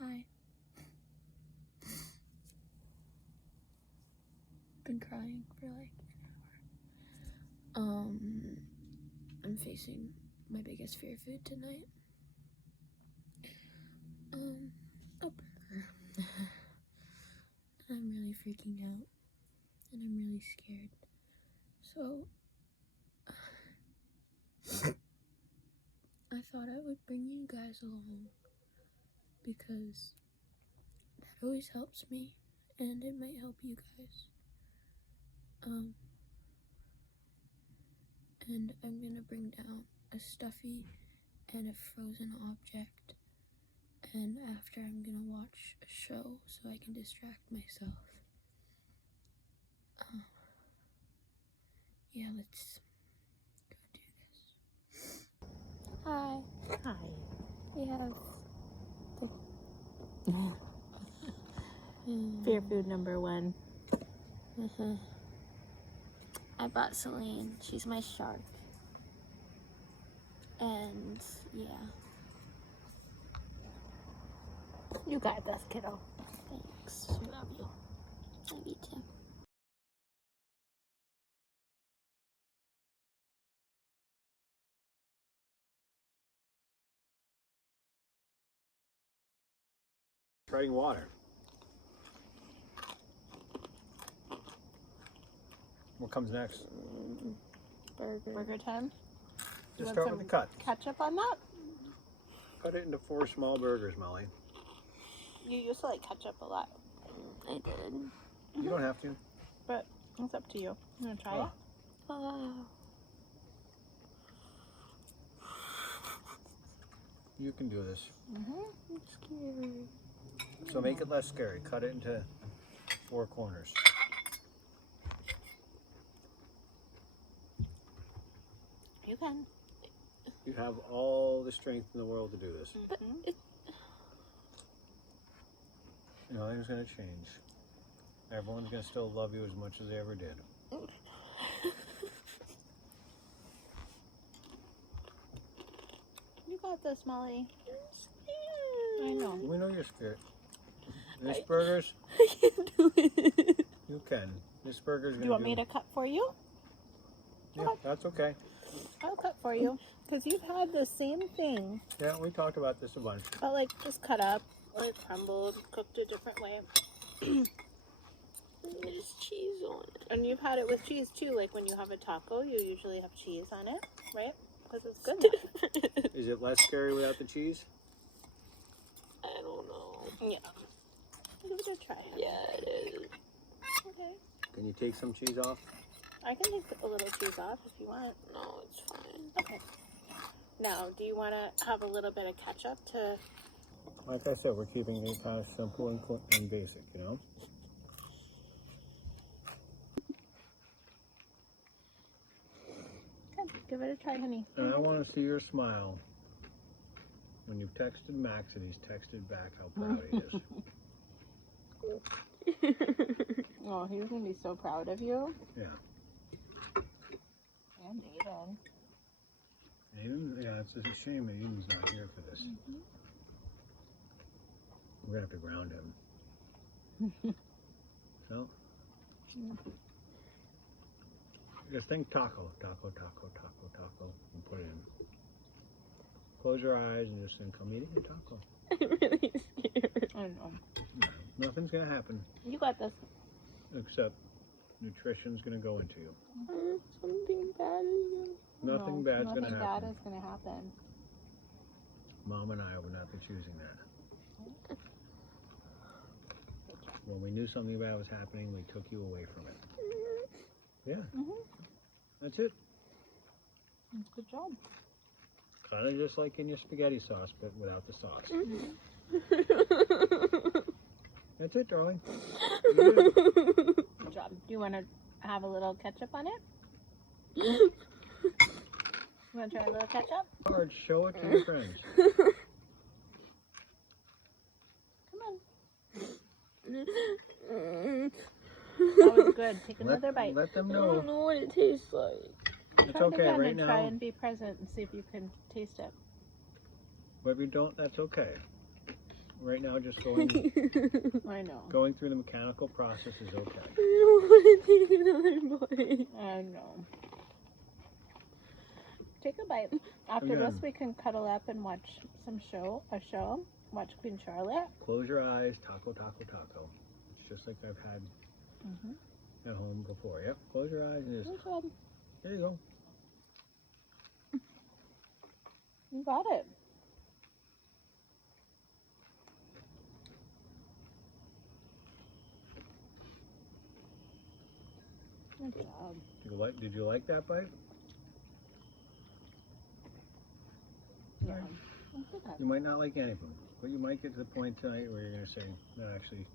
Hi. Been crying for like an hour. I'm facing my biggest fear food tonight. A burger. I'm really freaking out, and I'm really scared. So, I thought I would bring you guys along, because that always helps me, and it might help you guys. And I'm gonna bring down a stuffy and a frozen object, and after I'm gonna watch a show so I can distract myself. Yeah, let's go do this. Hi. Hi. We have Fear food number 1. I bought Celine. She's my shark. And yeah. You got this, kiddo. Thanks. I love you. Love you too. Treading water. What comes next? Burger time. Just start with the cut. Ketchup on that? Cut it into 4 small burgers, Molly. You used to like ketchup a lot, I did. You don't have to. but it's up to you. You wanna try Oh. it? Oh. You can do this. I'm scared. So make it less scary. Cut it into 4 corners. You can. You have all the strength in the world to do this. Nothing's going to change. Everyone's going to still love you as much as they ever did. You got this, Molly. I know. We know you're scared. This burger's... I can't do it. You can. This burger's going to Do you want me to cut for you? Yeah, that's okay. I'll cut for you. Because you've had the same thing, Yeah, we talked about this a bunch. but like just cut up or crumbled, cooked a different way. There's cheese on it. And you've had it with cheese too. Like when you have a taco, you usually have cheese on it, right? Because it's good enough. Is it less scary without the cheese? I don't know. Yeah. Give it a try. Yeah, it is. Okay. Can you take some cheese off? I can take a little cheese off if you want. No, it's fine. Okay. Now, do you want to have a little bit of ketchup to... Like I said, we're keeping it kind of simple and basic, you know? Good. Give it a try, honey. And I want to see your smile when you've texted Max and he's texted back how proud he is. Oh, he's going to be so proud of you. Yeah. And Aiden. Aiden, yeah, it's a shame Aiden's not here for this. We're going to have to ground him. So, just think taco, taco, taco, taco, taco, and put it in. Close your eyes and just think, I'm eating a taco. I'm really scared. I know. No, nothing's going to happen You got this. except nutrition's going to go into you. Something bad is gonna... Nothing bad's going to Nothing happen. bad is going to happen. Mom and I would not be choosing that. When we knew something bad was happening, we took you away from it. Yeah, that's it. Good job. Kind of just like in your spaghetti sauce, but without the sauce. That's it, darling. You did it. Good job. Do you want to have a little ketchup on it? You want to try a little ketchup? Hard, show it to your friends. Come on. That was good. Take another bite. Let them I know. don't know what it tastes like. It's Try it okay again right and try now. and be present and see if you can taste it. But if you don't, that's okay. Right now, just going I know. going through the mechanical process is okay. I don't want to take another bite. I know. Take a bite. After Again. this, we can cuddle up and watch a show. Watch Queen Charlotte. Close your eyes, taco, taco, taco. It's just like I've had at home before. Yep, close your eyes and just, Good job. there you go. You got it. Good job. Did you like that bite? Yeah. That's okay. You might not like anything, but you might get to the point tonight where you're going to say, that actually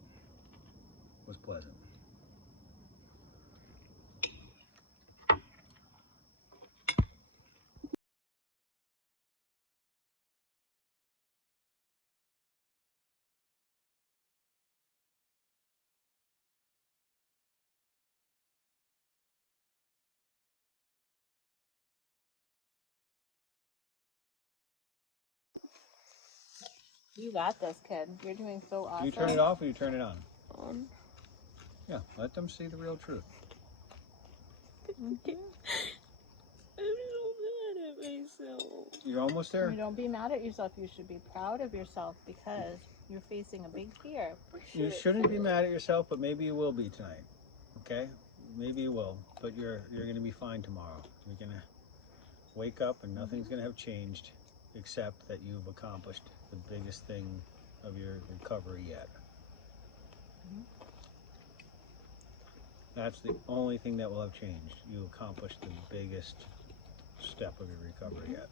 was pleasant. You got this, kid. You're doing so awesome. Do you turn it off or you turn it on? On. Yeah, let them see the real truth. I'm so mad at myself. You're almost there. You don't be mad at yourself. You should be proud of yourself because you're facing a big fear. You shouldn't be mad at yourself, but maybe you will be tonight. Okay? Maybe you will, but you're going to be fine tomorrow. You're going to wake up and nothing's going to have changed except that you've accomplished the biggest thing of your recovery yet. That's the only thing that will have changed. You accomplished the biggest step of your recovery yet.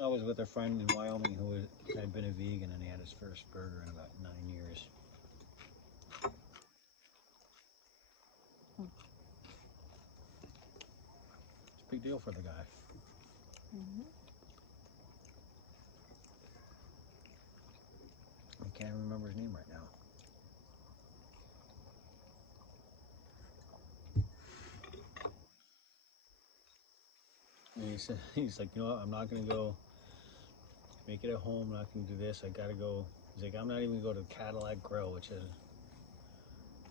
I was with a friend in Wyoming who had been a vegan and he had his first burger in about 9 years. It's a big deal for the guy. I can't remember his name right now. And he said, he's like, you know what, I'm not going to go make it at home. I'm not going to do this. I got to go. He's like, I'm not even going to go to Cadillac Grill, which is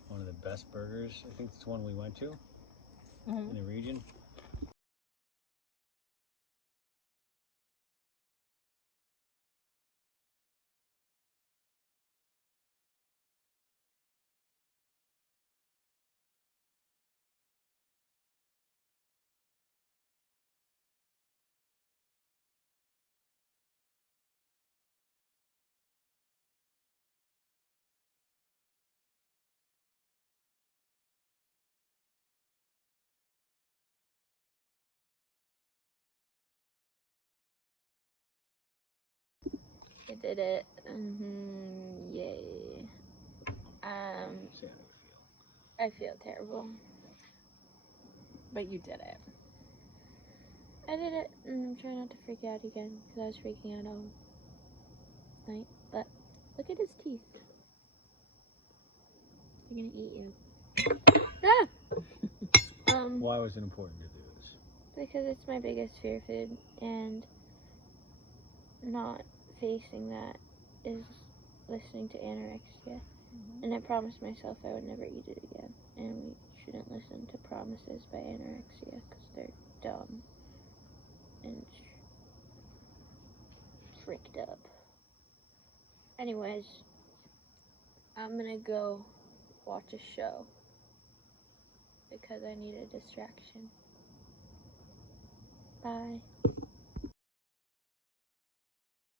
one of the best burgers. I think it's the one we went to in the region. I did it. Yay. See how you feel. I feel terrible. But you did it. I did it, and I'm trying not to freak out again because I was freaking out all night. But look at his teeth. They're gonna eat you. Ah! Why was it important to do this? Because it's my biggest fear food, and not facing that is listening to anorexia. And I promised myself I would never eat it again. And we shouldn't listen to promises by anorexia because they're dumb and freaked up. Anyways, I'm gonna go watch a show because I need a distraction. Bye.